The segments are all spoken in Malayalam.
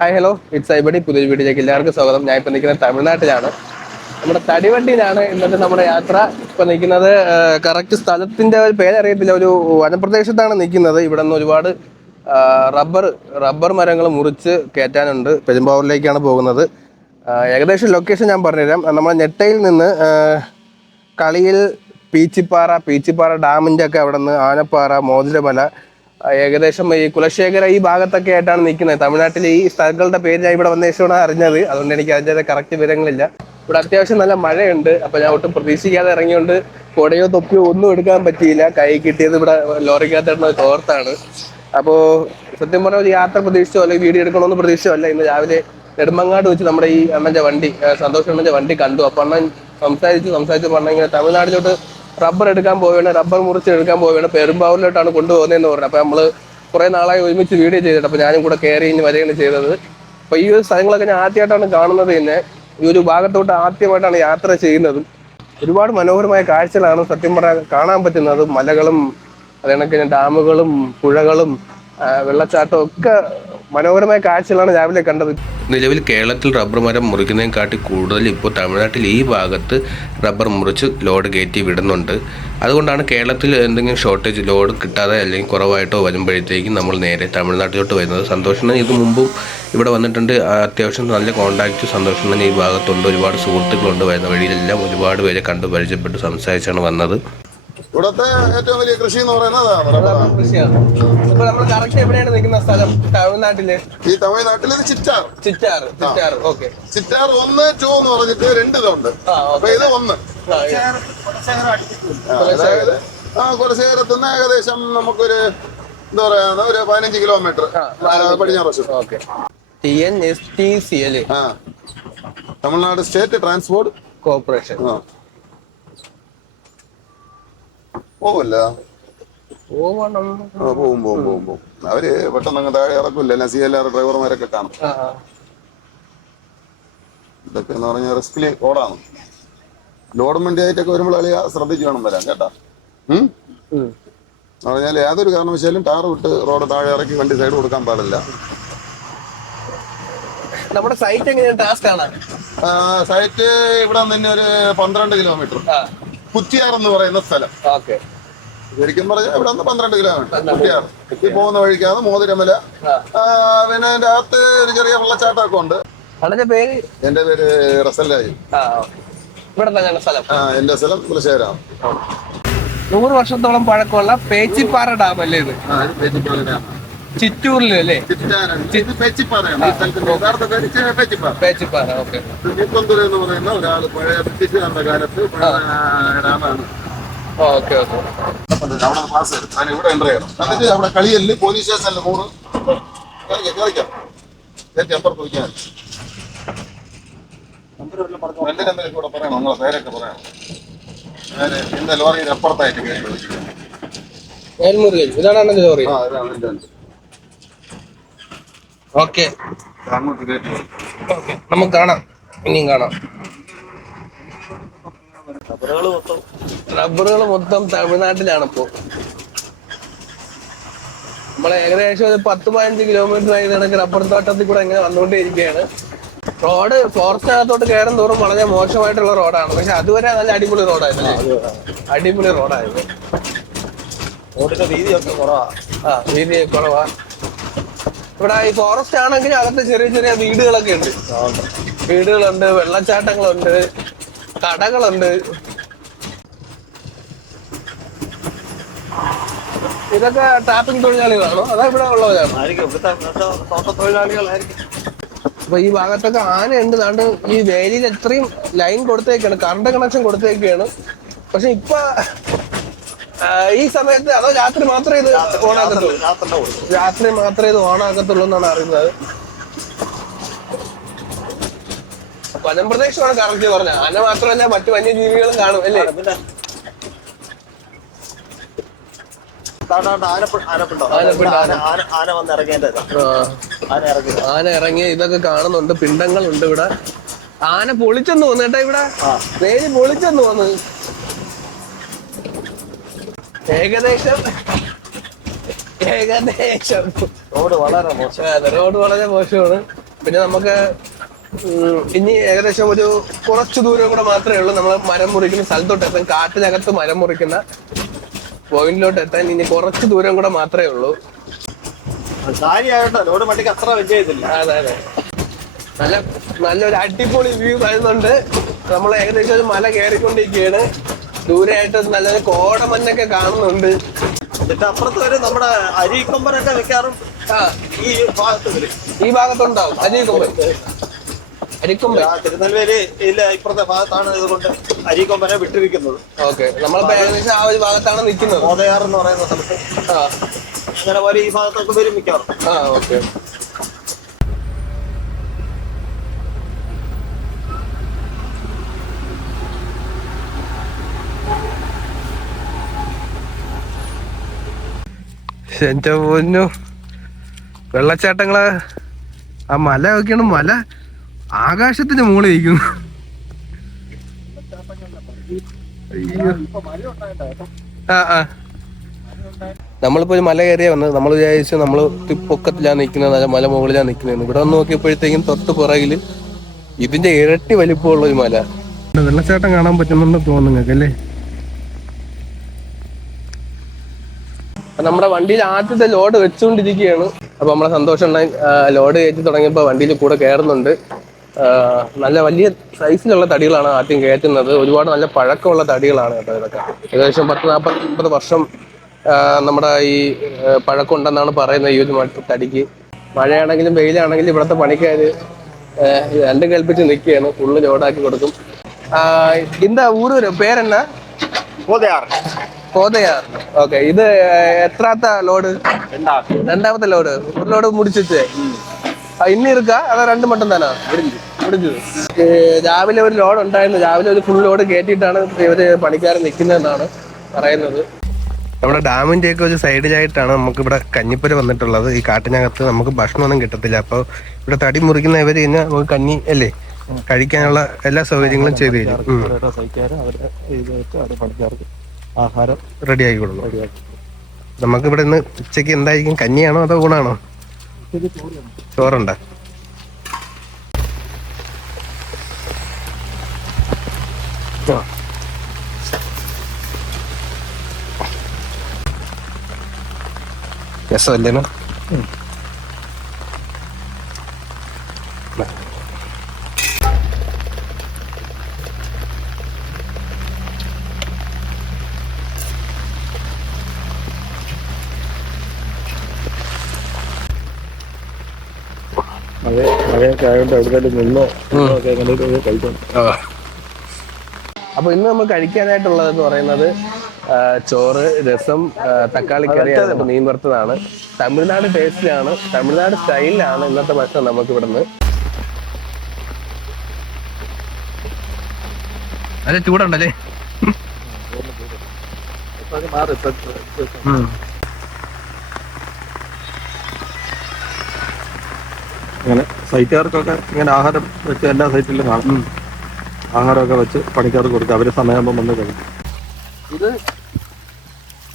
ഹായ് ഹലോ ഇറ്റ്സ് ഐബടി പുതിയ വീഡിയോയിലേക്ക് എല്ലാവർക്കും സ്വാഗതം. ഞാൻ ഇപ്പം നിൽക്കുന്നത് തമിഴ്നാട്ടിലാണ്. നമ്മുടെ തടിവണ്ടിയിലാണ് ഇന്നത്തെ നമ്മുടെ യാത്ര. ഇപ്പം നിൽക്കുന്നത് കറക്റ്റ് സ്ഥലത്തിന്റെ ഒരു പേരറിയത്തില്ല. ഒരു വനപ്രദേശത്താണ് നിൽക്കുന്നത്. ഇവിടെ നിന്ന് ഒരുപാട് റബ്ബർ റബ്ബർ മരങ്ങൾ മുറിച്ച് കയറ്റാനുണ്ട്. പെരുമ്പാവൂരിലേക്കാണ് പോകുന്നത്. ഏകദേശം ലൊക്കേഷൻ ഞാൻ പറഞ്ഞുതരാം. നമ്മുടെ നെട്ടയിൽ നിന്ന് കളിയിൽ പീച്ചിപ്പാറ പീച്ചിപ്പാറ ഡാമിന്റെ ഒക്കെ അവിടെ നിന്ന് ആനപ്പാറ മോതിരമല ഏകദേശം ഈ കുലശേഖര ഈ ഭാഗത്തൊക്കെ ആയിട്ടാണ് നിൽക്കുന്നത്. തമിഴ്നാട്ടിൽ ഈ സ്ഥലങ്ങളുടെ പേര് ഞാൻ ഇവിടെ വന്ന ശേഷമാണ് അറിഞ്ഞത്. അതുകൊണ്ട് എനിക്ക് അതിന്റെ കറക്റ്റ് വിവരങ്ങളില്ല. ഇവിടെ അത്യാവശ്യം നല്ല മഴയുണ്ട്. അപ്പോൾ ഞാൻ ഒട്ടും പ്രതീക്ഷിക്കാതെ ഇറങ്ങിയോണ്ട് കൊടയോ തൊപ്പിയോ ഒന്നും എടുക്കാൻ പറ്റിയില്ല. കൈ കിട്ടിയത് ഇവിടെ ലോറിക്കകത്തിടുന്ന തോർത്താണ്. അപ്പോൾ സത്യം പറഞ്ഞ ഒരു യാത്ര പ്രതീക്ഷിച്ചോ അല്ലെങ്കിൽ വീഡിയോ എടുക്കണമെന്ന് പ്രതീക്ഷിച്ചോ അല്ല. ഇന്ന് രാവിലെ നെടുമങ്ങാട് വെച്ച് നമ്മുടെ ഈ അമ്മന്റെ വണ്ടി സന്തോഷ് അമ്മന്റെ വണ്ടി കണ്ടു. അപ്പൊ അണ്ണൻ സംസാരിച്ച് സംസാരിച്ച്. പറഞ്ഞ തമിഴ്നാട്ടിലോട്ട് റബ്ബർ എടുക്കാൻ പോവുകയാണ് റബ്ബർ മുറിച്ച് എടുക്കാൻ പോവുകയാണ്. പെരുമ്പാവൂരിലോട്ടാണ് കൊണ്ടുപോകുന്നതെന്ന് പറഞ്ഞു. അപ്പൊ നമ്മൾ കുറെ നാളായി ഒരുമിച്ച് വീഡിയോ ചെയ്തിട്ട് അപ്പൊ ഞാനും കൂടെ കയറി ഇനി വരികയാണ് ചെയ്തത്. അപ്പൊ ഈ ഒരു സ്ഥലങ്ങളൊക്കെ ഞാൻ ആദ്യമായിട്ടാണ് കാണുന്നത് തന്നെ ഈ ഒരു ഭാഗത്തോട്ട് ആദ്യമായിട്ടാണ് യാത്ര ചെയ്യുന്നതും. ഒരുപാട് മനോഹരമായ കാഴ്ചകളാണ് സത്യം പറഞ്ഞാൽ കാണാൻ പറ്റുന്നത്. മലകളും അതേണക്ക് ഡാമുകളും പുഴകളും വെള്ളച്ചാട്ടവും ഒക്കെ മനോഹരമായ കാഴ്ചകളാണ് രാവിലെ കണ്ടത്. നിലവിൽ കേരളത്തിൽ റബ്ബർ മരം മുറിക്കുന്നതിനെക്കാട്ടി കൂടുതൽ ഇപ്പോൾ തമിഴ്നാട്ടിൽ ഈ ഭാഗത്ത് റബ്ബർ മുറിച്ച് ലോഡ് കയറ്റി വിടുന്നുണ്ട്. അതുകൊണ്ടാണ് കേരളത്തിൽ എന്തെങ്കിലും ഷോർട്ടേജ് ലോഡ് കിട്ടാതെ അല്ലെങ്കിൽ കുറവായിട്ടോ വരുമ്പോഴത്തേക്കും നമ്മൾ നേരെ തമിഴ്നാട്ടിലോട്ട് വരുന്നത്. സന്തോഷം ഇത് മുമ്പും ഇവിടെ വന്നിട്ടുണ്ട്. അത്യാവശ്യം നല്ല കോൺടാക്റ്റ് സന്തോഷം ഈ ഭാഗത്തുണ്ട്. ഒരുപാട് സുഹൃത്തുക്കളുണ്ട് വരുന്ന വഴിയിലെല്ലാം ഒരുപാട് പേരെ കണ്ടു പരിചയപ്പെട്ട് സംസാരിച്ചാണ് വന്നത്. ഇവിടത്തെ ഏറ്റവും വലിയ കൃഷി എന്ന് പറയുന്നത് ഇപ്പൊ നമ്മൾ കറക്റ്റ് എവിടെയാണ് നിൽക്കുന്ന സ്ഥലം? തമിഴ്നാട്ടിൽ? ഈ തമിഴ്നാട്ടിൽ ഇത് ചിറ്റാർ. ചിറ്റാർ ചിറ്റാർ ഓക്കെ. ചിറ്റാർ ഒന്ന് ടു എന്ന് പറഞ്ഞിട്ട് രണ്ട് ഇതുണ്ട്. അപ്പൊ ഇത് ഒന്ന്. ആ, കുലശേഖരത്ത് നിന്ന് ഏകദേശം നമുക്കൊരു എന്താ പറയാ ഒരു പതിനഞ്ച് കിലോമീറ്റർ. പടിഞ്ഞാറ് വശം okay. T N S T C അല്ലേ ആ. Tamil Nadu state transport corporation. ആ പോവല്ല പോവണം. ആ പോവും പോവും പോവും പോവും. അവർ പെട്ടെന്ന് അങ്ങ് താഴെ ഇറക്കില്ല എല്ലാം സി എൽ ആർ ഡ്രൈവർമാരൊക്കെ കാണും. ഇതൊക്കെ എന്ന് പറഞ്ഞാൽ റിസ്കിൽ ഓടാണ്. ലോഡും വണ്ടി ആയിട്ടൊക്കെ വരുമ്പോൾ അളിയ ശ്രദ്ധിച്ച് വേണം വരാൻ കേട്ടാ? ഉം? പറഞ്ഞാൽ എന്ന് പറഞ്ഞാൽ യാതൊരു കാരണവശാലും ടാർ വിട്ട് റോഡ് താഴെ ഇറക്കി വണ്ടി സൈഡ് കൊടുക്കാൻ പാടില്ല. നമ്മുടെ സൈറ്റ് എങ്ങനെയാണ് സൈറ്റ് ഇവിടെ നിന്ന് ഒരു പന്ത്രണ്ട് കിലോമീറ്റർ കുറ്റിയാർ എന്ന് പറയുന്ന സ്ഥലം. ഓക്കെ. ശരിക്കും പറഞ്ഞാൽ ഇവിടെ നിന്ന് പന്ത്രണ്ട് കിലോമീറ്റർ കുറ്റിയാർ. ഈ പോകുന്ന വഴിക്കാണ് മോതിരമല. പിന്നെ അതിന്റെ അകത്ത് ഒരു ചെറിയ വെള്ളച്ചാട്ടമൊക്കെ ഉണ്ട്. പേര്? എന്റെ പേര് റസൽ രാജു. ആ എന്റെ സ്ഥലം കുലശേഖരാണ് നൂറ് വർഷത്തോളം പഴക്കമുള്ള പേച്ചിപ്പാറ ഡാം അല്ലേ ഇത് ചിറ്റൂരിൽ അല്ലേ? പെച്ചിപ്പാറ. ഓക്കെ. എന്ന് പറയുന്ന ഒരാൾ പഴയ ബ്രിട്ടീഷുകാരുടെ കാലത്ത് പഴയ ഡാമാണ് ഓക്കെ ഓക്കെ. അവിടെ പാസ് ഇവിടെ എന്റർ ചെയ്യണം. എന്നിട്ട് അവിടെ കളിയല്ല്? പോലീസ് സ്റ്റേഷനിൽ അപ്പുറത്ത് വയ്ക്കാൻ ഇവിടെ പറയണം. നിങ്ങളെ പേരൊക്കെ പറയണം. ഞാൻ എന്റെ ലോറിയുടെ അപ്പുറത്തായിട്ട് വിളിച്ചു ഇതാണ് അണ്ണന്റെ ലോറി. ആ ഇതാണ് എന്റെ ഓക്കെ. നമുക്ക് കാണാം. ഇനിയും കാണാം. റബ്ബറുകൾ മൊത്തം. തമിഴ്നാട്ടിലാണ് ഇപ്പോ നമ്മളെ ഏകദേശം ഒരു പത്ത് പതിനഞ്ച് കിലോമീറ്റർ ആയി കണക്ക് റബ്ബർ തോട്ടത്തിൽ കൂടെ ഇങ്ങനെ വന്നുകൊണ്ടേയിരിക്കുകയാണ്. റോഡ് ഫോറസ്റ്റിനകത്തോട്ട് കയറും തോറും വളരെ മോശമായിട്ടുള്ള റോഡാണ്. പക്ഷെ അതുവരെ നല്ല അടിപൊളി റോഡായിരുന്നു അടിപൊളി റോഡായിരുന്നു. റോഡിന്റെ വീതിയൊക്കെ കുറവാ. ആ വീതി കുറവാ. ഇവിടെ ഈ ഫോറസ്റ്റ് ആണെങ്കിൽ അകത്ത് ചെറിയ ചെറിയ വീടുകളൊക്കെ ഉണ്ട്. വീടുകളുണ്ട് വെള്ളച്ചാട്ടങ്ങളുണ്ട് കടകളുണ്ട്. ഇതൊക്കെ ടാപ്പിംഗ് തൊഴിലാളികളാണോ? അതാ ഇവിടെ ഉള്ളവരാണോ? അപ്പൊ ഈ ഭാഗത്തൊക്കെ ആനയുണ്ട്. നാണ്ട് ഈ വേലിയിൽ എത്രയും ലൈൻ കൊടുത്തേക്കാണ്. കറണ്ട് കണക്ഷൻ കൊടുത്തേക്കാണ്. പക്ഷെ ഇപ്പൊ ഈ സമയത്ത് അതോ രാത്രി മാത്രമേ ഇത് ഓണാക്കത്തുള്ളൂ രാത്രി മാത്രമേ ഇത് ഓണാക്കത്തുള്ളൂ എന്നാണ് അറിയുന്നത്. വനംപ്രദേശമാണ് കറക്റ്റ് പറഞ്ഞത്. ആന മാത്രമല്ല മറ്റു വന്യജീവികളും കാണും അല്ലേ. ആന ആന. ആന വന്ന് ഇറങ്ങേണ്ടത് ആ, ആന ഇറങ്ങി. ആന ഇറങ്ങി ഇതൊക്കെ കാണുന്നുണ്ട് പിണ്ടങ്ങളുണ്ട് ഇവിടെ. ആന പൊളിച്ചെന്ന് തോന്നുന്നു കേട്ടാ ഇവിടെ. പേര് പൊളിച്ചെന്ന് തോന്നുന്നു ഏകദേശം ഏകദേശം. റോഡ് വളരെ മോശം. റോഡ് വളരെ മോശമാണ്. പിന്നെ നമുക്ക് ഇനി ഏകദേശം ഒരു കുറച്ചു ദൂരം കൂടെ മാത്രമേ ഉള്ളൂ. നമ്മൾ മരം മുറിക്കുന്ന സ്ഥലത്തോട്ട് എത്താൻ കാട്ടിനകത്ത് മരം മുറിക്കുന്ന പോയിന്റിലോട്ട് എത്താൻ ഇനി കുറച്ച് ദൂരം കൂടെ മാത്രമേ ഉള്ളൂ. കാര്യമായിട്ടോ? ലോഡ് വണ്ടിക്ക് അത്ര വിജയത്തില്ല അതെ അതെ. നല്ല നല്ലൊരു അടിപൊളി വ്യൂ വരുന്നുണ്ട്. നമ്മൾ ഏകദേശം ഒരു മല കയറിക്കൊണ്ടിരിക്കുകയാണ്. ദൂരെയായിട്ട് നല്ലൊരു കോടമഞ്ഞൊക്കെ കാണുന്നുണ്ട്. എന്നിട്ട് അപ്പുറത്ത് വരെ നമ്മുടെ അരിക്കൊമ്പനൊക്കെ വെക്കാറും ഈ ഭാഗത്ത് വരും ഈ ഭാഗത്തുണ്ടാവും അരിക്കൊമ്പൻ. അരിക്കൊമ്പൻ. തിരുനെൽവേലി ഇല്ല ഇപ്പുറത്തെ ഭാഗത്താണ് ഇതുകൊണ്ട് അരിക്കൊമ്പനെ വിട്ടിരിക്കുന്നത് ഓക്കെ നമ്മളിപ്പോ ഏകദേശം ആ ഒരു ഭാഗത്താണ് നിൽക്കുന്നത്. മോതയാർ എന്ന് പറയുന്ന സ്ഥലത്ത്. ആ. അങ്ങനെ പോലെ ഈ ഭാഗത്തൊക്കെ വരും മിക്കവാറും. ആ ഓക്കെ. എന്റെ പൊന്നു. വെള്ളച്ചാട്ടങ്ങൾ. ആ മല നോക്കിയാണ് മല. ആകാശത്തിന്റെ മുകളിൽ ഇരിക്കുന്നു ആ ആ. നമ്മളിപ്പോ ഒരു മല കയറിയാ വന്നത്. നമ്മൾ വിചാരിച്ചു നമ്മൾ പൊക്കത്തിലാണ് നിൽക്കുന്നത്. മല മുകളിലാണ് നിൽക്കുന്നത്. ഇവിടെ വന്ന് നോക്കിയപ്പോഴത്തേക്കും തൊട്ട് പുറകിൽ ഇതിന്റെ ഇരട്ടി വലിപ്പമുള്ള ഒരു മല. വെള്ളച്ചാട്ടം കാണാൻ പറ്റുന്നുണ്ടെന്ന് തോന്നുന്നു നിങ്ങൾക്ക് അല്ലേ നമ്മുടെ വണ്ടിയിൽ ആദ്യത്തെ ലോഡ് വെച്ചുകൊണ്ടിരിക്കുകയാണ്. അപ്പൊ നമ്മളെ സന്തോഷം ഉണ്ടായി ലോഡ് കയറ്റി തുടങ്ങിയപ്പോൾ വണ്ടിയിൽ കൂടെ കയറുന്നുണ്ട്. നല്ല വലിയ സൈസിലുള്ള തടികളാണ് ആദ്യം കയറ്റുന്നത്. ഒരുപാട് നല്ല പഴക്കമുള്ള തടികളാണ് കേട്ടോ ഇതൊക്കെ. ഏകദേശം പത്ത് നാൽപ്പത്തി അമ്പത് വർഷം നമ്മുടെ ഈ പഴക്കം ഉണ്ടെന്നാണ് പറയുന്നത് ഈ ഒരു തടിക്ക്. മഴയാണെങ്കിലും വെയിലാണെങ്കിലും ഇവിടുത്തെ പണിക്കാർ രണ്ടും കൽപ്പിച്ച് നിൽക്കുകയാണ്. ഫുള്ള് ലോഡാക്കി കൊടുക്കും. എന്താ ഊര് പേരെന്നാ? കോതയാർ ഓക്കെ ഇത് എത്രാത്ത ലോഡ്? രണ്ടാമത്തെ. ലോഡ്. ഒരു ലോഡ് മുടിച്ചിട്ട് ഇന്ന് ഇരിക്ക? അതോ രണ്ട് മട്ടം തന്നെ? മുടിഞ്ഞു. രാവിലെ ഒരു ലോഡ് ഉണ്ടായിരുന്നു. രാവിലെ ഒരു ഫുൾ ലോഡ് കയറ്റിയിട്ടാണ് ഇവർ പണിക്കാരൻ നിൽക്കുന്നതെന്നാണ് പറയുന്നത്. നമ്മുടെ ഡാമിന്റെ ഒക്കെ ഒരു സൈഡിലായിട്ടാണ് നമുക്ക് ഇവിടെ കഞ്ഞിപ്പുര വന്നിട്ടുള്ളത്. ഈ കാട്ടിനകത്ത് നമുക്ക് ഭക്ഷണമൊന്നും കിട്ടത്തില്ല. അപ്പോൾ ഇവിടെ തടി മുറിക്കുന്ന ഇവർ കഴിഞ്ഞാൽ നമുക്ക് കഞ്ഞി അല്ലേ? കഴിക്കാനുള്ള എല്ലാ സൗകര്യങ്ങളും ചെയ്തു തരും. ആഹാരം റെഡി ആയിക്കോളൂ നമുക്ക് ഇവിടെ നിന്ന് ഉച്ചയ്ക്ക് എന്തായിരിക്കും? കഞ്ഞിയാണോ അതോ ഊണാണോ? ചോറുണ്ട. രസമല്ലേ മഴ നിന്നോ ഒക്കെ അപ്പൊ ഇന്ന് നമുക്ക് കഴിക്കാനായിട്ടുള്ളതെന്ന് പറയുന്നത് ആ, ചോറ് രസം ആ, തക്കാളിക്കറി അതുപോലെ മീൻ വറുത്തതാണ്. തമിഴ്നാട് ടേസ്റ്റിലാണ് തമിഴ്നാട് സ്റ്റൈലിലാണ് ഇന്നത്തെ ഭക്ഷണം നമുക്ക് ഇവിടുന്ന് അതെ ചൂടുണ്ടല്ലേ മാറി ഇങ്ങനെ സൈറ്റുകാർക്കൊക്കെ ഇങ്ങനെ ആഹാരം വെച്ച് എല്ലാ സൈറ്റിലും കാണും. ആഹാരമൊക്കെ വെച്ച് പണിക്കാർക്ക് കൊടുക്കുക അവർ സമയമാകുമ്പോൾ വന്ന് കഴിക്കും. ഇത്?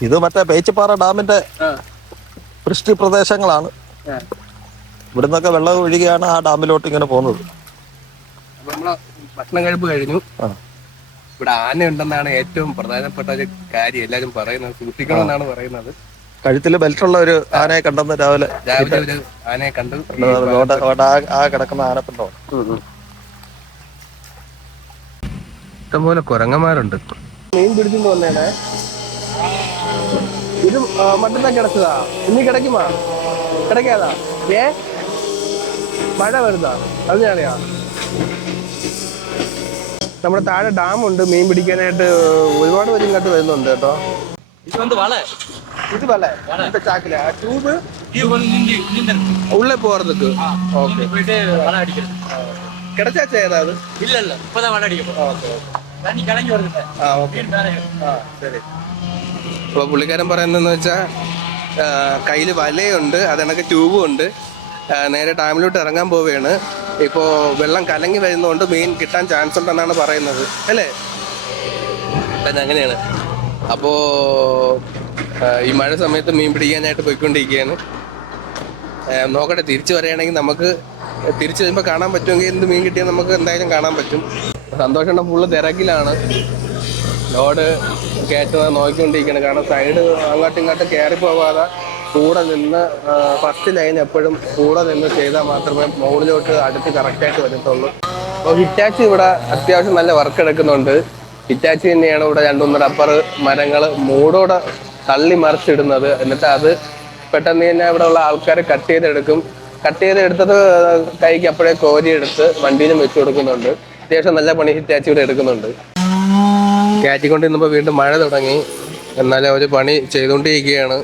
ഇത് മറ്റേ പേച്ചിപ്പാറ ഡാമിന്റെ വൃഷ്ടി പ്രദേശങ്ങളാണ്. ഇവിടെ ഇവിടുന്നൊക്കെ വെള്ളം ഒഴുകിയാണ് ആ ഡാമിലോട്ട് ഇങ്ങനെ പോകുന്നത്. ഭക്ഷണം കഴിപ്പ് കഴിഞ്ഞു. ആ. ഇവിടെ ആന ഉണ്ടെന്നാണ് ഏറ്റവും പ്രധാനപ്പെട്ട ഒരു കാര്യം. എല്ലാരും പറയുന്നത് സൂക്ഷിക്കണം എന്നാണ് പറയുന്നത്. കഴുത്തിൽ ബെൽറ്റുള്ള ഒരു ആനയെ കണ്ടെന്ന് രാവിലെ രാവിലെ ഒരു ആനയെ കണ്ടു. ആ- ആ കിടക്കുന്ന ആനപ്പിണ്ടോ? ഇഷ്ടംപോലെ കുരങ്ങന്മാരുണ്ട്. മീൻ പിടിച്ചിട്ട് വന്നേണേ ഇത് മറ്റന്നാ കിടച്ചതാ ഇനി കിടക്കുമാ? കിടക്കാതാ. ഏ? മഴ വരുതാ അത് ഞാനെയാ നമ്മുടെ താഴെ ഡാം ഉണ്ട് മീൻ പിടിക്കാനായിട്ട് ഒരുപാട് പേര് ഇങ്ങോട്ട് വരുന്നുണ്ട് കേട്ടോ. இது வேலை இந்த சாக்குல டியூப் உள்ளே போறதுக்கு ஓகே போயிட்டு வலை அடிக்கிறது கிடைச்சாச்சா ஏதாவது പുള്ളിക്കാരൻ പറയുന്നതെന്ന് വെച്ചാ കയ്യിൽ വലയുണ്ട് അതിനൊക്കെ ട്യൂബും ഉണ്ട്. നേരെ ഡാമിലോട്ട് ഇറങ്ങാൻ പോവുകയാണ്. ഇപ്പൊ വെള്ളം കലങ്ങി വരുന്നതുകൊണ്ട് മീൻ കിട്ടാൻ ചാൻസ് ഉണ്ടെന്നാണ് പറയുന്നത്. അല്ലേ? അങ്ങനെയാണ്. അപ്പോ ഈ മഴ സമയത്ത് മീൻ പിടിക്കാനായിട്ട് പോയിക്കൊണ്ടിരിക്കുകയാണ്. നോക്കട്ടെ തിരിച്ചു വരികയാണെങ്കിൽ നമുക്ക് തിരിച്ചു വരുമ്പോൾ കാണാൻ പറ്റുമെങ്കിൽ എന്ത് മീൻ കിട്ടിയാൽ നമുക്ക് എന്തായാലും കാണാൻ പറ്റും. സന്തോഷം ഫുള്ള് തിരക്കിലാണ്. ലോഡ് കയറ്റുന്നത് നോക്കിക്കൊണ്ടിരിക്കുകയാണ്. കാരണം സൈഡ് അങ്ങോട്ടും ഇങ്ങോട്ടും കയറി പോകാതെ കൂടെ നിന്ന് ഫസ്റ്റ് ലൈൻ എപ്പോഴും കൂടെ നിന്ന് ചെയ്താൽ മാത്രമേ മുകളിലോട്ട് അടുത്ത് കറക്റ്റായിട്ട് വരത്തുള്ളൂ. അപ്പോൾ ഹിറ്റാച്ച് ഇവിടെ അത്യാവശ്യം നല്ല വർക്ക് എടുക്കുന്നുണ്ട്. ഹിറ്റാച്ച് തന്നെയാണ് ഇവിടെ രണ്ടുമൂന്ന് റബ്ബർ മരങ്ങൾ മൂടോടെ തള്ളി മറിച്ചിടുന്നത്. എന്നിട്ട് അത് പെട്ടെന്ന് തന്നെ ഇവിടെ ഉള്ള ആൾക്കാർ കട്ട് ചെയ്തെടുക്കും. കട്ട് ചെയ്തെടുത്തത് കൈക്ക് അപ്പോഴേ കോരിയെടുത്ത് വണ്ടിയിലും വെച്ച് കൊടുക്കുന്നുണ്ട്. അത്യാവശ്യം നല്ല പണി ഹിറ്റാച്ചി ഇവിടെ എടുക്കുന്നുണ്ട്. കയറ്റിക്കൊണ്ടിരുന്നപ്പോൾ വീണ്ടും മഴ തുടങ്ങി. എന്നാലും അവർ പണി ചെയ്തുകൊണ്ടിരിക്കുകയാണ്.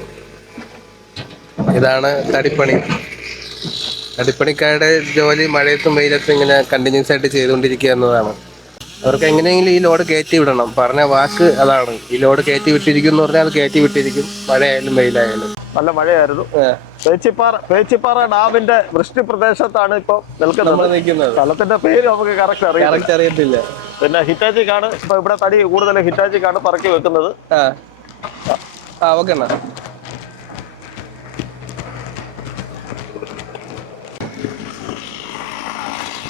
ഇതാണ് തടിപ്പണി. തടിപ്പണിക്കാരുടെ ജോലി മഴയത്തും വെയിലത്തും ഇങ്ങനെ കണ്ടിന്യൂസ് ആയിട്ട് ചെയ്തുകൊണ്ടിരിക്കുക എന്നതാണ്. അവർക്ക് എങ്ങനെയെങ്കിലും ഈ ലോഡ് കയറ്റി വിടണം. പറഞ്ഞ വാക്ക് അതാണ്. ഈ ലോഡ് കയറ്റി വിട്ടിരിക്കും എന്ന് പറഞ്ഞാൽ അത് കയറ്റി വിട്ടിരിക്കും. മഴയായാലും വെയിലായാലും. നല്ല മഴയായിരുന്നു. പേച്ചിപ്പാറ പേച്ചിപ്പാറ ഡാമിന്റെ വൃഷ്ടി പ്രദേശത്താണ് ഇപ്പൊ നിൽക്കുന്നത്. സ്ഥലത്തിന്റെ പേര് നമുക്ക് കറക്റ്റ് അറിയാം അറിയത്തില്ല. പിന്നെ ഹിറ്റാച്ചിക്കാണ് ഇപ്പൊ ഇവിടെ തടി കൂടുതൽ ഹിറ്റാച്ചിക്കാണ് പറക്കി വെക്കുന്നത്. ആ ഓക്കെ എന്നാ.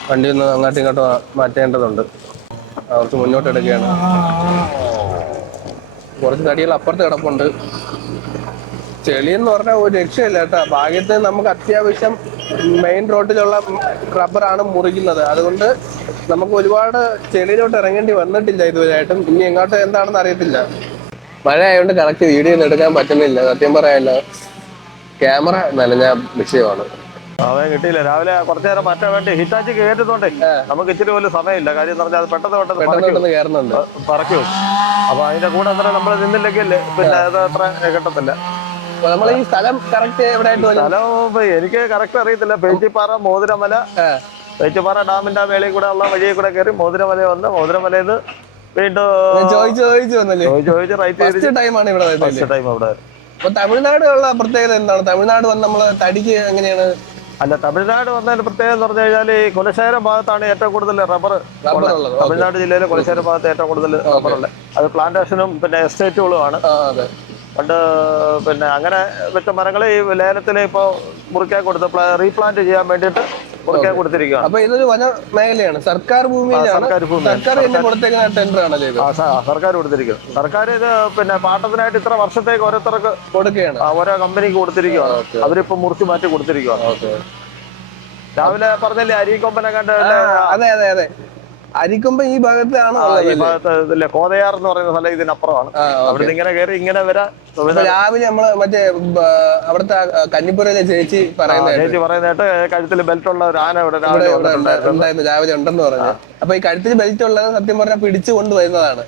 വണ്ടി ഒന്ന് അങ്ങോട്ടും ഇങ്ങോട്ടും മാറ്റേണ്ടതുണ്ട്. കുറച്ച് മുന്നോട്ട് എടുക്കുകയാണ്. കുറച്ച് തടികൾ അപ്പുറത്ത് കിടപ്പുണ്ട്. ചെളി എന്ന് പറഞ്ഞാൽ ഒരു രക്ഷയില്ല കേട്ടോ. ഭാഗ്യത്തിന് നമുക്ക് അത്യാവശ്യം മെയിൻ റോഡിലുള്ള റബ്ബറാണ് മുറിക്കുന്നത്. അതുകൊണ്ട് നമുക്ക് ഒരുപാട് ചെളിയിലോട്ട് ഇറങ്ങേണ്ടി വന്നിട്ടില്ല ഇതുവരെയായിട്ടും ഇനി എങ്ങോട്ട് എന്താണെന്ന് അറിയത്തില്ല. മഴ ആയതുകൊണ്ട് കറക്റ്റ് വീഡിയോ ഒന്നും എടുക്കാൻ പറ്റുന്നില്ല. സത്യം പറയാനില്ല ക്യാമറ നനഞ്ഞ വിഷയമാണ്. അവൻ കിട്ടിയില്ല. രാവിലെ കുറച്ചു നേരം മാറ്റാൻ വേണ്ടി ഹിറ്റാച്ചി കയറ്റുന്നോണ്ടേ. നമുക്ക് ഇച്ചിരി പോലും സമയമില്ല. കാര്യം എന്ന് പറഞ്ഞാൽ അത് പെട്ടെന്ന് പെട്ടെന്ന് പറക്കൂ. അപ്പൊ അതിന്റെ കൂടെ അത്ര നമ്മൾ നിന്നില്ലെങ്കിൽ പിന്നെ അത് അത്ര കിട്ടത്തില്ല. നമ്മൾ ഈ സ്ഥലം കറക്റ്റ് എനിക്ക് കറക്റ്റ് അറിയത്തില്ല. പേച്ചിപ്പാറ മോതിരമല. പേച്ചിപ്പാറ ഡാമിന്റെ മേളിൽ കൂടെ ഉള്ള വഴിയിൽ കൂടെ കയറി മോതിരമല വന്ന് മോതിരമലയിൽ നിന്ന് വീണ്ടും ചോദിച്ചു ചോദിച്ചു വന്നല്ലേ? ചോദിച്ച് ചോദിച്ച് റൈറ്റ് ഫസ്റ്റ് ടൈമാണ് ഇവിടെ ഫസ്റ്റ് ടൈം അവിടെ അപ്പൊ തമിഴ്നാട് ഉള്ള പ്രത്യേകത എന്താണ്? തമിഴ്നാട് വന്ന് നമ്മൾ തടിക്ക് എങ്ങനെയാണ്? അല്ല തമിഴ്നാട് വന്നതിന് പ്രത്യേകത എന്ന് പറഞ്ഞു കഴിഞ്ഞാൽ ഈ കൊലശേരം ഭാഗത്താണ് ഏറ്റവും കൂടുതൽ റബ്ബർ തമിഴ്നാട് ജില്ലയിലെ കൊലശേരം ഭാഗത്ത് ഏറ്റവും കൂടുതൽ റബ്ബർ ഉള്ളത്. അത് പ്ലാന്റേഷനും പിന്നെ എസ്റ്റേറ്റുകളുമാണ് പണ്ട് പിന്നെ അങ്ങനെ വെച്ച മരങ്ങൾ ഈ ലേലത്തിൽ ഇപ്പോൾ മുറിക്കാൻ കൊടുത്ത് റീപ്ലാന്റ് ചെയ്യാൻ വേണ്ടിയിട്ട് കൊടുത്തിരിക്കുകയാണ് അപ്പൊ ഇതൊരു വന മേഖലയാണ്. സർക്കാർ ഭൂമിയിലാണ് സർക്കാർ കൊടുത്തേക്കുന്ന ടെൻഡർ സർക്കാർ കൊടുത്തിരിക്കുന്നത് സർക്കാർ ഇത് പിന്നെ പാട്ടത്തിനായിട്ട് ഇത്ര വർഷത്തേക്ക് ഓരോരുത്തർക്ക് കൊടുക്കുകയാണ്. ഓരോ കമ്പനിക്ക് കൊടുത്തിരിക്കുകയാണ് അവരിപ്പോ മുറിച്ച് മാറ്റി കൊടുത്തിരിക്കുകയാണ് രാവിലെ പറഞ്ഞല്ലേ അരിക്കൊമ്പനെ കണ്ട് അതെ അതെ അതെ. അരിക്കൊമ്പൻ ഈ ഭാഗത്താണ് ഈ ഭാഗത്ത് കോതയാർ എന്ന് പറയുന്ന സ്ഥലം ഇതിനപ്പുറമാണ്. അവിടെ ഇങ്ങനെ കയറി ഇങ്ങനെ വരാൻ അപ്പൊ രാവിലെ നമ്മൾ മറ്റേ അവിടുത്തെ കന്നിപ്പുരയിലെ ചേച്ചി പറയുന്നത് ചേച്ചി പറയുന്നേട്ട് കഴുത്തിൽ ബെൽറ്റ് ഉള്ള ഒരു ആന ഇവിടെ ഉണ്ടായിരുന്നു രാവിലെ ഉണ്ടെന്ന് പറഞ്ഞു. അപ്പൊ ഈ കഴുത്തിൽ ബെൽറ്റ് ഉള്ളത് സത്യം പറഞ്ഞാൽ പിടിച്ചു കൊണ്ടുവരുന്നതാണ്.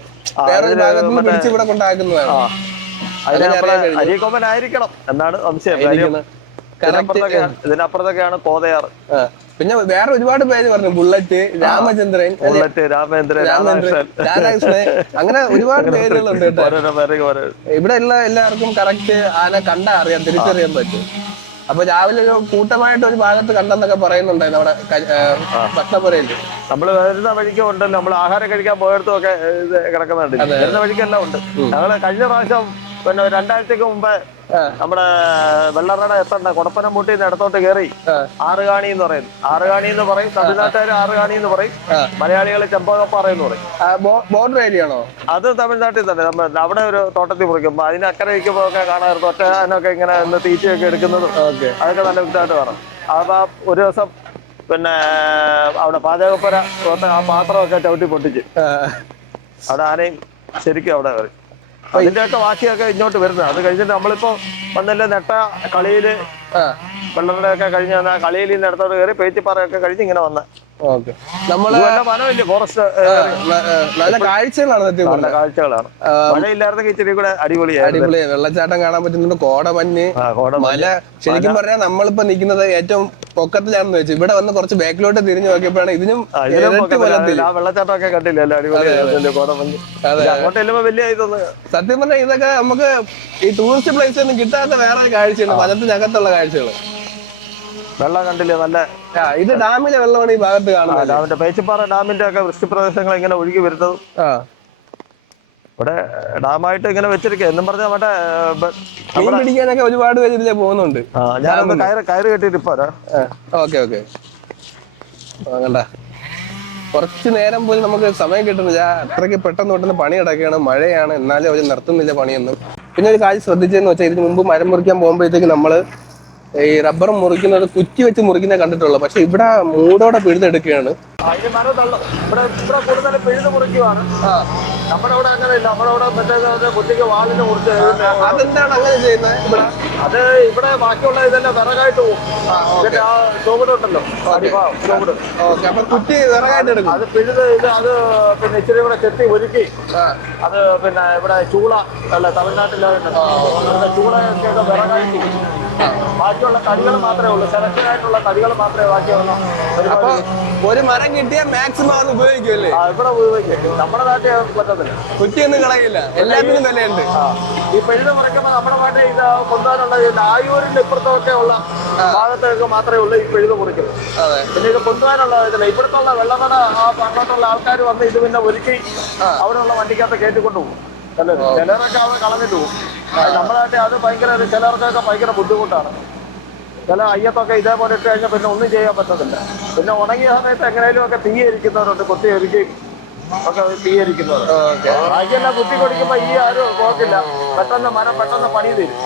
വേറൊരു ഭാഗത്ത് നിന്ന് പിടിച്ച് ഇവിടെ കൊണ്ടാക്കുന്നതാണ്. ആ. അതിന് അങ്ങനെ നമ്മളെ അറിയാൻ കഴിഞ്ഞു. അരിക്കൊമ്പനായിരിക്കണം എന്നാണ് സംശയം. ഇതിനപ്പുറത്തൊക്കെയാണ് കോതയാർ. പിന്നെ വേറെ ഒരുപാട് പേര് പറഞ്ഞു. Bullet Ramachandran bullet Ramendran Ramachandran Radhakrishnan. അങ്ങനെ ഒരുപാട് പേരുകളുണ്ട് കേട്ടോ. ഇവിടെ ഉള്ള എല്ലാവർക്കും കറക്റ്റ് ആന കണ്ടാ അറിയാം തിരിച്ചറിയാൻ പറ്റും. അപ്പൊ രാവിലെ ഒരു കൂട്ടമായിട്ട് ഒരു ഭാഗത്ത് കണ്ടെന്നൊക്കെ പറയുന്നുണ്ടായിരുന്നു അവിടെ ഭക്ഷണപുരയിൽ നമ്മൾ വരുന്ന വഴിക്ക് ഉണ്ടല്ലോ. നമ്മൾ ആഹാരം കഴിക്കാൻ പോയടത്തും ഒക്കെ കിടക്കുന്നുണ്ട്. വരുന്ന വഴിക്കെല്ലാം ഉണ്ട്. ഞങ്ങൾ കഴിഞ്ഞ പ്രാവശ്യം പിന്നെ രണ്ടാഴ്ചക്ക് മുമ്പേ. നമ്മുടെ വെള്ളറട എത്തണ്ട. കൊടപ്പനംമുട്ടിൽ നിന്ന് ഇടത്തോട്ട് കയറി. ആറുകാണി എന്ന് പറയും ആറുകാണി എന്ന് പറയും. തമിഴ്നാട്ടുകാർ ആറുകാണി എന്ന് പറയും. മലയാളികൾ ചെമ്പകപ്പാറ എന്ന് പറയും. ബോർഡർ ഏരിയയാണോ? അത് തമിഴ്നാട്ടിൽ തന്നെ. നമ്മൾ അവിടെ ഒരു തോട്ടത്തിൽ മുറിക്കുമ്പോൾ അതിന് അക്കരെ വയ്ക്കുമ്പോൾ ഒക്കെ കാണാറുണ്ട് ഒറ്റ അതിനൊക്കെ ഇങ്ങനെ തീറ്റയൊക്കെ എടുക്കുന്നതും അതൊക്കെ നല്ല വ്യക്തമായിട്ട് കാണാം. അപ്പൊ ആ ഒരു ദിവസം പിന്നെ അവിടെ പാചകപ്പുര ആ പാത്രമൊക്കെ ചവിട്ടി പൊട്ടിച്ച്. അവിടെ ആനയും ശരിക്കും അവിടെ വരും അതിന്റെയൊക്കെ ബാക്കിയൊക്കെ ഇങ്ങോട്ട് വരുന്നത്. അത് കഴിഞ്ഞിട്ട് നമ്മളിപ്പോ വന്നല്ലേ നെട്ട കളിയിൽ വെള്ളരുടെ ഒക്കെ കഴിഞ്ഞ് വന്ന കളിയിൽ നിന്ന് കേറി കയറി പേച്ചിപ്പാറയൊക്കെ കഴിഞ്ഞ് ഇങ്ങനെ വന്ന. നല്ല കാഴ്ചകളാണ് സത്യം നല്ല പറഞ്ഞാൽ കാഴ്ചകളാണ് മഴയില്ലായിരുന്നെങ്കിൽ ഇച്ചിരി കൂടെ അടിപൊളിയായിരുന്നു. അടിപൊളി. വെള്ളച്ചാട്ടം കാണാൻ പറ്റുന്നുണ്ട്. കോടമഞ്ഞ്. മല. ശരിക്കും പറഞ്ഞാൽ നമ്മളിപ്പോ നിൽക്കുന്നത് ഏറ്റവും പൊക്കത്തിലാണെന്ന് വെച്ചു. ഇവിടെ വന്ന് കുറച്ച് ബാക്കിലോട്ട് തിരിഞ്ഞു നോക്കിയപ്പോഴാണ് ഇതിനും വെള്ളച്ചാട്ടമൊക്കെ കണ്ടില്ലേ? കോടമഞ്ഞ്? അതെ. അങ്ങോട്ട് ചെല്ലുമ്പോ വലിയ ഇതൊന്ന് സത്യം പറഞ്ഞാൽ ഇതൊക്കെ നമുക്ക് ഈ ടൂറിസ്റ്റ് പ്ലേസ് ഒന്നും കിട്ടാത്ത വേറെ കാഴ്ചയാണ്. വനത്തിനകത്തുള്ള കാഴ്ചകൾ വെള്ളം കണ്ടില്ലേ? നല്ല ഇത് ഡാമിലെ വെള്ളമാണ് ഈ ഭാഗത്ത് കാണുന്നത്. ഡാമിന്റെ പേച്ചിപ്പാറ ഡാമിന്റെ ഒക്കെ വൃഷ്ടിപ്രദേശങ്ങൾ ഇങ്ങനെ ഒഴുകി വരുന്നത്. ഇവിടെ ഡാമായിട്ട് ഇങ്ങനെ വെച്ചിരിക്കുക. എന്നും പറഞ്ഞാൽ മറ്റേ മീൻ പിടിക്കാനൊക്കെ ഒരുപാട് പേര് ഇതിലെ പോകുന്നുണ്ട്. ഞാൻ ഞാനൊന്ന് കയറ് കയറ് കെട്ടിയിട്ട് ഇപ്പൊ. Okay okay. കണ്ട. കുറച്ച് നേരം പോലും നമുക്ക് സമയം കിട്ടുന്നില്ല. അത്രയ്ക്ക് പെട്ടെന്ന് പെട്ടെന്ന് പണി കിടക്കുകയാണ് മഴയാണ്. എന്നാലും അവർ നിർത്തുന്നില്ല പണിയൊന്നും. പിന്നെ ഒരു കാര്യം ശ്രദ്ധിച്ചതെന്ന് വെച്ചാൽ ഇതിന് മുമ്പ് മരം മുറിക്കാൻ പോകുമ്പോഴത്തേക്ക് നമ്മൾ ഈ റബ്ബർ മുറിക്കുന്നത് കുറ്റി വെച്ച് മുറിക്കുന്നത് കണ്ടിട്ടുള്ളൂ. പക്ഷെ ഇവിടെ മൂടോടെ പിഴുതെടുക്കുകയാണ്. അതിന് മരം തള്ള ഇവിടെ ഇവിടെ കൂടുതൽ പിഴുത് മുറിക്കുവാണ്. നമ്മുടെ അവിടെ അങ്ങനെ ഇല്ല നമ്മുടെ അവിടെ മറ്റേ കുട്ടിക്ക് വാളിന് മുറിച്ച് അതെന്താണ് അങ്ങനെ ചെയ്യുന്നത് ഇവിടെ? അത് ഇവിടെ ബാക്കിയുള്ള ഇതെല്ലാം വിറകായിട്ട് പോകും. പിന്നെ ആ ചുവടുണ്ടല്ലോ ചുവട് അപ്പൊ കുറ്റി വിറകായിട്ട് എടുക്കും. അത് പിഴുത് ഇത് അത് പിന്നെ ഇച്ചിരി കൂടെ ചെത്തി ഒരുക്കി. അത് പിന്നെ ഇവിടെ ചൂള അല്ല തമിഴ്നാട്ടിലെ ചൂളയൊക്കെ ഇത് വിറകായിട്ട്. ബാക്കിയുള്ള കടികൾ മാത്രമേ ഉള്ളൂ. സെലക്ഷൻ ആയിട്ടുള്ള കടികൾ മാത്രമേ ബാക്കിയുള്ളൂ അപ്പൊ ഒരു മരം കിട്ടിയാൽ മാക്സിമം അത് ഉപയോഗിക്കുമല്ലേ ഇവിടെ ഉപയോഗിക്കും. നമ്മുടെ നാട്ടിൽ പറ്റത്തില്ല. കുറ്റിയൊന്നും കളയില്ല. എല്ലാത്തിനും വിലയുണ്ട്. ഈ പെഴുത മുറിക്കുമ്പോൾ നമ്മുടെ നാട്ടിൽ ഇത് കൊണ്ടുപോകാനുള്ള ആയൂരിന്റെ ഇപ്പുറത്തൊക്കെ ഉള്ള ഭാഗത്തൊക്കെ മാത്രമേ ഉള്ളൂ ഈ പെഴുത മുറിക്കുന്നത് പിന്നെ ഇത് കൊണ്ടുപോകാനുള്ള ഇതില്ല. ഇവിടുത്തുള്ള വെള്ളക്കട ആ പണ്ടോട്ടുള്ള ആൾക്കാർ വന്ന് ഇത് പിന്നെ ഒരുക്കി അവിടെയുള്ള വണ്ടിക്കകത്ത് കയറ്റിക്കൊണ്ട് പോകും ചിലരൊക്കെ അത് കളഞ്ഞിട്ട് പോകും. നമ്മുടെ നാട്ടിൽ അത് ഭയങ്കര ചിലർക്കൊക്കെ ഭയങ്കര ബുദ്ധിമുട്ടാണ്. ചില അയ്യത്തൊക്കെ ഇതേപോലെ ഇട്ട് കഴിഞ്ഞാൽ പിന്നെ ഒന്നും ചെയ്യാൻ പറ്റത്തില്ല. പിന്നെ ഉണങ്ങിയ സമയത്ത് എങ്ങനെയും ഒക്കെ തീയരിക്കുന്നവരുണ്ട് കുത്തി ഒരുക്കി ഒക്കെ തീയരിക്കുന്നവർ ബാക്കിയെല്ലാം കുത്തി കൊടുക്കുമ്പോൾ ഈ ആരും പോക്കില്ല പെട്ടെന്ന് മരം പെട്ടെന്ന് പണി തരും.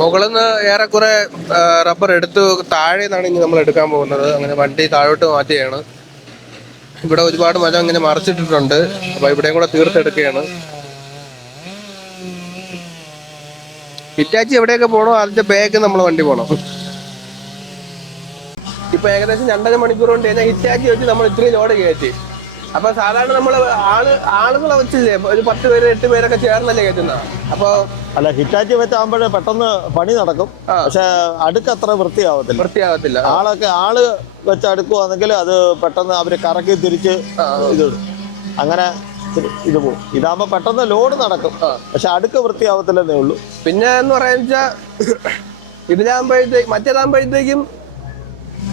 മുകളിൽ നിന്ന് ഏറെക്കുറെ റബ്ബർ എടുത്ത് താഴെ നിന്നാണ് ഇനി നമ്മൾ എടുക്കാൻ പോകുന്നത്. അങ്ങനെ വണ്ടി താഴോട്ട് മാറ്റുകയാണ്. ഇവിടെ ഒരുപാട് മരം ഇങ്ങനെ മറച്ചിട്ടിട്ടുണ്ട്. അപ്പൊ ഇവിടെയും കൂടെ തീർത്തെടുക്കുകയാണ്. ഹിറ്റാച്ചി എവിടെയൊക്കെ പോകണോ അതിന്റെ ബാഗ് നമ്മൾ വണ്ടി പോകണം ഇപ്പൊ ഏകദേശം രണ്ടര മണിക്കൂർ കൊണ്ട് കഴിഞ്ഞാൽ ഹിറ്റാച്ചി വെച്ച് നമ്മൾ ഇത്രയും ലോഡ് കയറ്റി. അപ്പൊ സാധാരണ നമ്മൾ ആൾ ആളുകളെ വെച്ചില്ലേ? ഒരു പത്ത് പേര് എട്ട് പേരൊക്കെ ചേർന്നല്ലേ കയറ്റുന്നത് അപ്പൊ അല്ല ഹിറ്റാച്ചി വെച്ചാകുമ്പോഴേ പെട്ടെന്ന് പണി നടക്കും. പക്ഷെ അടുക്കത്ര വൃത്തിയാവത്തില്ല. വൃത്തിയാകത്തില്ല ആളൊക്കെ ആൾ വെച്ച് അടുക്കുവാണെങ്കിൽ അത് പെട്ടെന്ന് അവർ കറക്കി തിരിച്ച് ഇത് അങ്ങനെ ഇത് ഇത് പോകും ഇതാകുമ്പോ പെട്ടെന്ന് ലോഡ് നടക്കും. പക്ഷെ അടുക്ക് വൃത്തിയാവത്തില്ലെന്നേ ഉള്ളൂ. പിന്നെ എന്ന് പറയുന്ന ഇതിലാകുമ്പോഴത്തേക്ക് മറ്റേതാകുമ്പോഴത്തേക്കും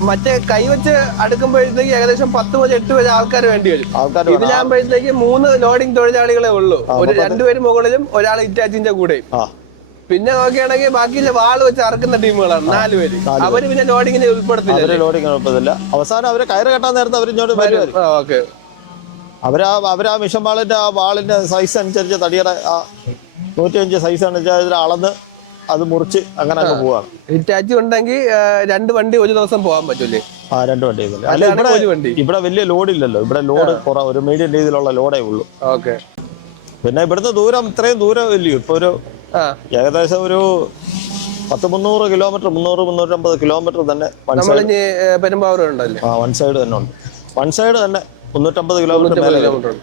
മറ്റേ കൈവച്ച് അടുക്കുമ്പോഴത്തേക്ക് ഏകദേശം പത്ത് മുതൽ എട്ട് വരെ ആൾക്കാർ വേണ്ടി വരും. ഇതിലാകുമ്പോഴത്തേക്ക് മൂന്ന് ലോഡിംഗ് തൊഴിലാളികളെ ഉള്ളൂ. ഒരു രണ്ടുപേര് മുകളിലും ഒരാൾ ഇറ്റാച്ചിന്റെ കൂടെ പിന്നെ നോക്കുകയാണെങ്കിൽ ബാക്കി വാൾ വെച്ച് അറക്കുന്ന ടീമുകളാണ് നാല് പേര്. അവർ പിന്നെ ലോഡിങ്ങിനെ ഉൾപ്പെടുത്തില്ല. അവർ ലോഡിങ്ങിനെ അവസാനം അവർ കയറ് കെട്ടാൻ നേരത്തെ അവർ ഇങ്ങോട്ട് ഓക്കെ. അവരാ അവരാ മിഷൻ വാളിന്റെ ആ വാളിന്റെ സൈസ് അനുസരിച്ച് തടിയുടെ ആ നൂറ്റിയഞ്ച് സൈസ് അനുസരിച്ച് അളന്ന് അത് മുറിച്ച് അങ്ങനെ അങ്ങ് പോവാണ്. ഹിറ്റാച്ചി ഉണ്ടെങ്കിൽ രണ്ട് വണ്ടി ഒരു ദിവസം പോകാൻ പറ്റൂലേ? ആ രണ്ട് വണ്ടി. അല്ല ഇവിടെ വണ്ടി. ഇവിടെ വലിയ ലോഡ് ഇല്ലല്ലോ. ഇവിടെ ലോഡ് കുറ ഒരു മീഡിയം രീതിയിലുള്ള ലോഡേ ഉള്ളൂ. ഓക്കെ. പിന്നെ ഇവിടുന്ന് ദൂരം ഇത്രയും ദൂരം ഇല്ലയോ ഇപ്പൊ ഒരു ഏകദേശം ഒരു പത്ത് മുന്നൂറ് കിലോമീറ്റർ മുന്നൂറ് മുന്നൂറ്റമ്പത് കിലോമീറ്റർ തന്നെ പെരുമ്പാവൂർ ഉണ്ടല്ലേ? ആ വൺ സൈഡ് തന്നെ ഉണ്ട്. വൺ സൈഡ് തന്നെ മുന്നൂറ്റമ്പത് കിലോമീറ്റർ. കിലോമീറ്റർ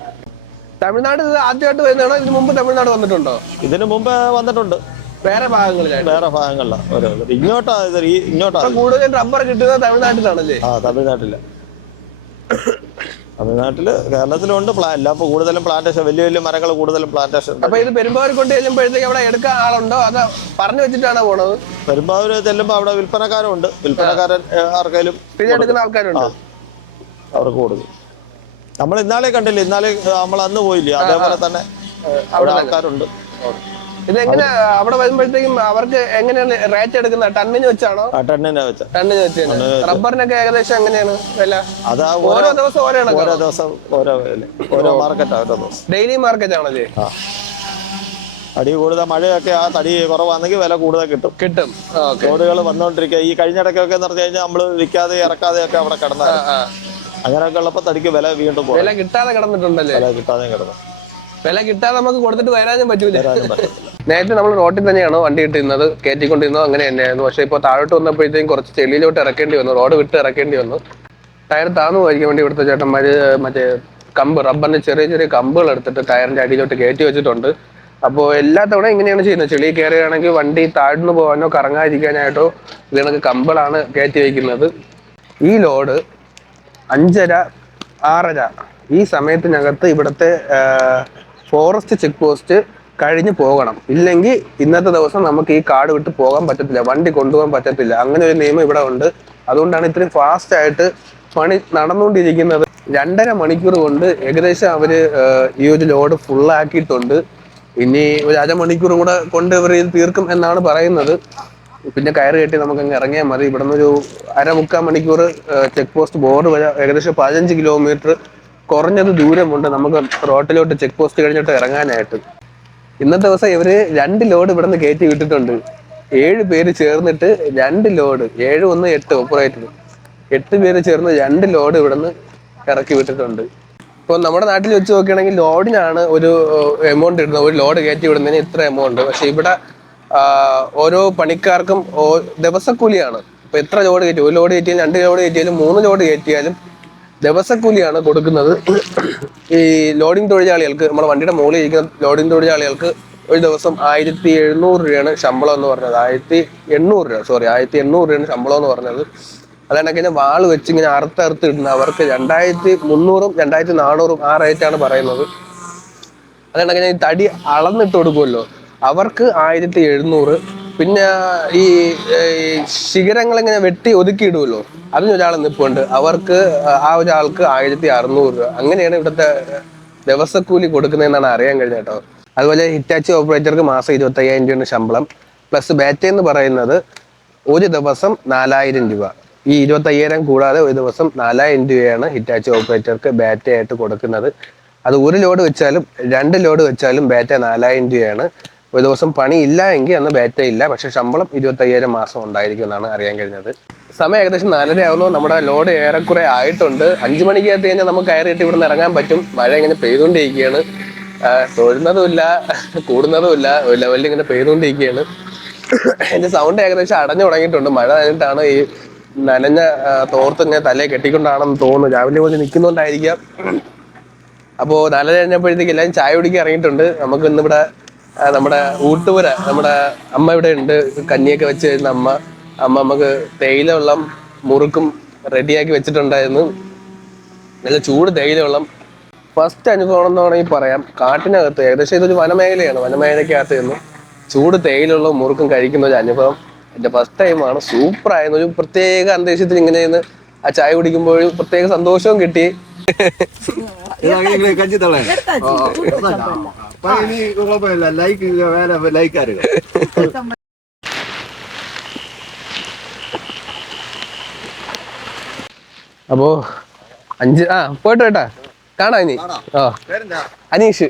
തമിഴ്നാട് ആദ്യമായിട്ട് വരുന്നതാണോ? ഇതിന് മുമ്പ് തമിഴ്നാട് വന്നിട്ടുണ്ടോ? ഇതിനു മുമ്പ് വന്നിട്ടുണ്ട്. വേറെ ഭാഗങ്ങളിലാണ് വേറെ ഭാഗങ്ങളിലാണ് ഓരോ ഇങ്ങോട്ടാ ഇത് ഇങ്ങോട്ടാ. കൂടുതൽ കൂടുതലും റബ്ബർ കിട്ടുന്നത് തമിഴ്നാട്ടിലാണല്ലേ? ആ തമിഴ്നാട്ടിൽ. തമിഴ്നാട്ടിൽ കേരളത്തിലുണ്ട് പ്ലാ എല്ലാം ഇപ്പൊ കൂടുതലും പ്ലാന്റേഷൻ വലിയ വലിയ മരങ്ങൾ കൂടുതലും പ്ലാന്റേഷൻ അപ്പൊ ഇത് പെരുമ്പാവൂർ കൊണ്ട് ചെല്ലുമ്പോഴത്തേക്ക് അവിടെ എടുക്കാൻ ആളുണ്ടോ? അത് പറഞ്ഞു വെച്ചിട്ടാണോ പോണത്? പെരുമ്പാവൂര് ചെല്ലുമ്പോ അവിടെ വിൽപ്പനക്കാരുണ്ട്. വിൽപ്പനക്കാരൻ ആർക്കെങ്കിലും പിന്നെ എടുക്കുന്ന ആൾക്കാരുണ്ട്. അവർക്ക് കൊടുക്കും. നമ്മൾ ഇന്നാളെ കണ്ടില്ല? ഇന്നാളെ നമ്മൾ അന്ന് പോയില്ലേ? അതേപോലെ തന്നെ അവിടെ ആൾക്കാരുണ്ട്. ഇത് എങ്ങനെ അവിടെ വരുമ്പോഴത്തേക്കും അവർക്ക് എങ്ങനെയാണ് റേറ്റ് എടുക്കുന്നത്? ടണ്ണിന് വെച്ചാണോ? ടെണ്ണിനെ വെച്ച. ടണ്ണിന് വെച്ചാണ് റബ്ബറിനൊക്കെ ഏകദേശം എങ്ങനെയാണ് വില? അതാ ഓരോ ദിവസം ഓരോ ഓരോ ദിവസം ഓരോ. ഓരോ മാർക്കറ്റ് ഓരോ ദിവസം. ഡെയിലി മാർക്കറ്റ് ആണല്ലേ തടി കൂടുതൽ മഴയൊക്കെ ആ തടി കുറവാണെങ്കിൽ വില കൂടുതൽ കിട്ടും. കിട്ടും. ലോഡുകൾ വന്നുകൊണ്ടിരിക്കുക ഈ കഴിഞ്ഞിടയ്ക്കൊക്കെ എന്ന് പറഞ്ഞു കഴിഞ്ഞാൽ നമ്മൾ വിൽക്കാതെ ഇറക്കാതെ ഒക്കെ അവിടെ കിടന്ന അങ്ങനെയൊക്കെ ഉള്ളപ്പോൾ തടിക്ക് വില വീണ്ടും പോകും വില കിട്ടാതെ കിടന്നിട്ടുണ്ടല്ലേ? വില കിട്ടാതെ കിടന്നു. വില കിട്ടാതെ നമുക്ക് കൊടുത്തിട്ട് വരാനും പറ്റൂല. നേരത്തെ നമ്മൾ റോട്ടിൽ തന്നെയാണ് വണ്ടി ഇട്ടിരുന്നത്? കയറ്റിക്കൊണ്ടിരുന്നത് അങ്ങനെ തന്നെയായിരുന്നു. പക്ഷേ ഇപ്പോൾ താഴോട്ട് വന്നപ്പോഴത്തേക്കും കുറച്ച് ചെളിയിലോട്ട് ഇറക്കേണ്ടി വന്നു. റോഡ് വിട്ട് ഇറക്കേണ്ടി വന്നു. ടയർ താന്നു പോയിരിക്കാൻ വേണ്ടി ഇവിടുത്തെ ചേട്ടന്മാര് മറ്റേ കമ്പ് റബ്ബറിന്റെ ചെറിയ ചെറിയ കമ്പുകൾ എടുത്തിട്ട് ടയറിന്റെ അടിയിലോട്ട് കയറ്റി വെച്ചിട്ടുണ്ട്. അപ്പോൾ എല്ലാ തവണ ഇങ്ങനെയാണ് ചെയ്യുന്നത്. ചെളി കയറുകയാണെങ്കിൽ വണ്ടി താഴ്ന്നു പോകാനോ കറങ്ങാതിരിക്കാനായിട്ടോ ഇതിനൊക്കെ കമ്പളാണ് കയറ്റി വയ്ക്കുന്നത് ഈ ലോഡ് അഞ്ചര ആറര ഈ സമയത്തിനകത്ത് ഇവിടുത്തെ ഫോറസ്റ്റ് ചെക്ക് പോസ്റ്റ് കഴിഞ്ഞ് പോകണം. ഇല്ലെങ്കിൽ ഇന്നത്തെ ദിവസം നമുക്ക് ഈ കാട് വിട്ട് പോകാൻ പറ്റത്തില്ല. വണ്ടി കൊണ്ടുപോകാൻ പറ്റത്തില്ല. അങ്ങനെ ഒരു നിയമം ഇവിടെ ഉണ്ട്. അതുകൊണ്ടാണ് ഇത്രയും ഫാസ്റ്റ് ആയിട്ട് പണി നടന്നുകൊണ്ടിരിക്കുന്നത്. രണ്ടര മണിക്കൂർ കൊണ്ട് ഏകദേശം അവർ ഈ ഒരു ലോഡ് ഫുള്ളാക്കിയിട്ടുണ്ട് ഇനി ഒരു അരമണിക്കൂർ കൂടെ കൊണ്ട് ഇവർ ഇത് തീർക്കും എന്നാണ് പറയുന്നത്. പിന്നെ കയറ് കെട്ടി നമുക്ക് അങ്ങ് ഇറങ്ങിയാൽ മതി. ഇവിടെ നിന്ന് ഒരു അരമുക്കാൽ മണിക്കൂർ ചെക്ക് പോസ്റ്റ് ബോർഡ് വരെ ഏകദേശം പതിനഞ്ച് കിലോമീറ്റർ കുറഞ്ഞത് ദൂരമുണ്ട്. നമുക്ക് റോട്ടിലോട്ട് ചെക്ക് പോസ്റ്റ് കഴിഞ്ഞിട്ട് ഇറങ്ങാനായിട്ട്. ഇന്നത്തെ ദിവസം ഇവർ രണ്ട് ലോഡ് ഇവിടെ നിന്ന് കയറ്റി വിട്ടിട്ടുണ്ട്. ഏഴ് പേര് ചേർന്നിട്ട് രണ്ട് ലോഡ് ഏഴ് ഒന്ന് എട്ട് ഓപ്പറേറ്റർ എട്ട് പേര് ചേർന്ന് രണ്ട് ലോഡ് ഇവിടെ നിന്ന് ഇറക്കി വിട്ടിട്ടുണ്ട്. ഇപ്പോൾ നമ്മുടെ നാട്ടിൽ വെച്ച് നോക്കുകയാണെങ്കിൽ ലോഡിനാണ് ഒരു എമൗണ്ട് ഇടുന്നത്. ഒരു ലോഡ് കയറ്റി വിടുന്നതിന് ഇത്ര എമൗണ്ട് പക്ഷെ ഇവിടെ ഓരോ പണിക്കാർക്കും ദിവസക്കൂലിയാണ്. ഇപ്പൊ എത്ര ലോഡ് കയറ്റി ഒരു ലോഡ് കയറ്റിയാലും രണ്ട് ലോഡ് കയറ്റിയാലും മൂന്ന് ലോഡ് കയറ്റിയാലും ദിവസക്കൂലിയാണ് കൊടുക്കുന്നത്. ഈ ലോഡിംഗ് തൊഴിലാളികൾക്ക് നമ്മുടെ വണ്ടിയുടെ മുകളിൽ ഇരിക്കുന്ന ലോഡിംഗ് തൊഴിലാളികൾക്ക് ഒരു ദിവസം ആയിരത്തി എഴുന്നൂറ് രൂപയാണ് ശമ്പളം എന്ന് പറഞ്ഞത്. ആയിരത്തി എണ്ണൂറ് രൂപ സോറി ആയിരത്തി എണ്ണൂറ് രൂപയാണ് ശമ്പളം എന്ന് പറഞ്ഞത്. അതാണ് കഴിഞ്ഞാൽ വാൾ വെച്ച് ഇങ്ങനെ അറുത്തറുത്ത് ഇടുന്ന അവർക്ക് രണ്ടായിരത്തി മുന്നൂറും രണ്ടായിരത്തി നാനൂറും ആ റേറ്റാണ് പറയുന്നത് അതുകൊണ്ടൊക്കെ ഈ തടി അളന്നിട്ട് കൊടുക്കുമല്ലോ. അവർക്ക് ആയിരത്തി എഴുന്നൂറ് പിന്നെ ഈ ശിഖരങ്ങൾ ഇങ്ങനെ വെട്ടി ഒതുക്കിയിടുമല്ലോ അതിന് ഒരാൾ നിൽപ്പുണ്ട് അവർക്ക് ആ ഒരാൾക്ക് ആയിരത്തി അറുന്നൂറ് രൂപ. അങ്ങനെയാണ് ഇവിടുത്തെ ദിവസക്കൂലി കൊടുക്കുന്നതെന്നാണ് അറിയാൻ കഴിഞ്ഞ കേട്ടോ. അതുപോലെ ഹിറ്റാച്ചി ഓപ്പറേറ്റർക്ക് മാസം ഇരുപത്തയ്യായിരം രൂപയാണ് ശമ്പളം. പ്ലസ് ബാറ്റ എന്ന് പറയുന്നത് ഒരു ദിവസം നാലായിരം രൂപ. ഈ ഇരുപത്തയ്യായിരം കൂടാതെ ഒരു ദിവസം നാലായിരം രൂപയാണ് ഹിറ്റാച്ചി ഓപ്പറേറ്റർക്ക് ബാറ്റ ആയിട്ട് കൊടുക്കുന്നത്. അത് ഒരു ലോഡ് വെച്ചാലും രണ്ട് ലോഡ് വെച്ചാലും ബാറ്റ നാലായിരം രൂപയാണ്. ഒരു ദിവസം പണി ഇല്ല എങ്കിൽ അന്ന് ബാറ്റ ഇല്ല. പക്ഷെ ശമ്പളം ഇരുപത്തയ്യായിരം മാസം ഉണ്ടായിരിക്കും എന്നാണ് അറിയാൻ കഴിഞ്ഞത്. സമയം ഏകദേശം നാലര ആവുന്നു. നമ്മുടെ ലോഡ് ഏറെക്കുറെ ആയിട്ടുണ്ട്. അഞ്ചു മണിക്കകത്ത് കഴിഞ്ഞാൽ നമുക്ക് കയറിയിട്ട് ഇവിടെ നിന്ന് ഇറങ്ങാൻ പറ്റും. മഴ ഇങ്ങനെ പെയ്തുകൊണ്ടിരിക്കുകയാണ്. തൊഴുന്നതുമില്ല കൂടുന്നതുമില്ല ഒരു ലെവലിൽ ഇങ്ങനെ പെയ്തുകൊണ്ടിരിക്കുകയാണ്. എന്റെ സൗണ്ട് ഏകദേശം അടഞ്ഞു തുടങ്ങിയിട്ടുണ്ട്. മഴ നനഞ്ഞിട്ടാണ് ഈ നനഞ്ഞ തോർത്ത് ഇങ്ങനെ തലയെ കെട്ടിക്കൊണ്ടാണെന്ന് തോന്നുന്നു. രാവിലെ പോലെ നിൽക്കുന്നുണ്ടായിരിക്കാം. അപ്പോൾ നാലര കഴിഞ്ഞപ്പോഴത്തേക്ക് എല്ലാവരും ചായ കുടിക്കാൻ ഇറങ്ങിയിട്ടുണ്ട്. നമുക്ക് ഇന്നിവിടെ നമ്മുടെ ഊട്ടുപുര നമ്മുടെ അമ്മ ഇവിടെ ഉണ്ട്. കഞ്ഞിയൊക്കെ വെച്ച് തരുന്ന അമ്മ. അമ്മ നമുക്ക് തേയില വെള്ളം മുറുക്കും റെഡിയാക്കി വെച്ചിട്ടുണ്ടായിരുന്നു. നല്ല ചൂട് തേയില വെള്ളം ഫസ്റ്റ് അനുഭവം എന്ന് വേണമെങ്കിൽ പറയാം. കാട്ടിനകത്ത് ഏകദേശം ഇതൊരു വനമേഖലയാണ്. വനമേഖലയ്ക്കകത്ത് നിന്ന് ചൂട് തേയിലുള്ള മുറുക്കും കഴിക്കുന്ന ഒരു അനുഭവം. എന്റെ ഫസ്റ്റ് ടൈമാണ് സൂപ്പർ ആയിരുന്നു. ഒരു പ്രത്യേക അന്തരീക്ഷത്തിൽ ഇങ്ങനെ ആ ചായ കുടിക്കുമ്പോൾ പ്രത്യേക സന്തോഷവും കിട്ടി. തള്ളേ. ഇനി കുഴപ്പമില്ല. ലൈക്ക് വേറെ ലൈക്കാരുക അപ്പോ അഞ്ച് ആ പോയിട്ട് കേട്ടാ കാണാ ഇനി. ഓ Aneesh.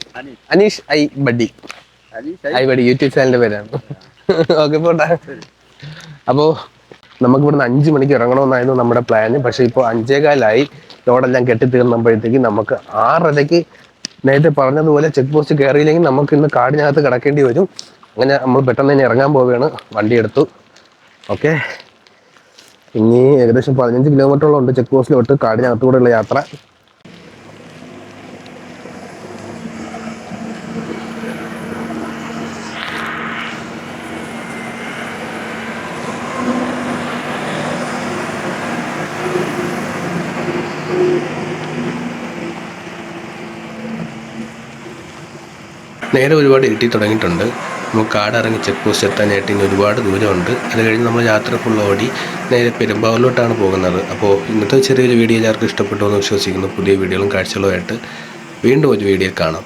Aneesh. I buddy. I buddy YouTube ചാനലിന്റെ പേരാണ്. ഓക്കെ പോട്ടെ. അപ്പോ നമുക്ക് ഇവിടുന്ന് അഞ്ച് മണിക്ക് ഇറങ്ങണമെന്നായിരുന്നു നമ്മുടെ പ്ലാന് പക്ഷെ ഇപ്പോൾ അഞ്ചേകാലായി. ലോഡെല്ലാം കെട്ടി തീർന്നപ്പോഴത്തേക്ക് നമുക്ക് ആറരയ്ക്ക് നേരത്തെ പറഞ്ഞതുപോലെ ചെക്ക് പോസ്റ്റ് കയറിയില്ലെങ്കിൽ നമുക്ക് ഇന്ന് കാടിനകത്ത് കിടക്കേണ്ടി വരും. അങ്ങനെ നമ്മൾ പെട്ടെന്ന് തന്നെ ഇറങ്ങാൻ പോവുകയാണ്. വണ്ടി എടുത്തു. ഓക്കെ ഇനി ഏകദേശം പതിനഞ്ച് കിലോമീറ്ററോളം ഉണ്ട് ചെക്ക് പോസ്റ്റിലോട്ട് കാടിനകത്തൂടെയുള്ള യാത്ര. നേരെ ഒരുപാട് ഇരുട്ടി തുടങ്ങിയിട്ടുണ്ട്. നമുക്ക് കാടിറങ്ങി ചെക്ക് പോസ്റ്റ് എത്താനായിട്ട് ഇനി ഒരുപാട് ദൂരമുണ്ട്. അത് കഴിഞ്ഞ് നമ്മൾ യാത്ര ഫുൾ ഓടി നേരെ പെരുമ്പാവൂരിലോട്ടാണ് പോകുന്നത്. അപ്പോൾ ഇന്നത്തെ ചെറിയൊരു വീഡിയോ എല്ലാവർക്കും ഇഷ്ടപ്പെട്ടു എന്ന് വിശ്വസിക്കുന്നു. പുതിയ വീഡിയോകളും കാഴ്ചകളുമായിട്ട് വീണ്ടും ഒരു വീഡിയോ കാണാം.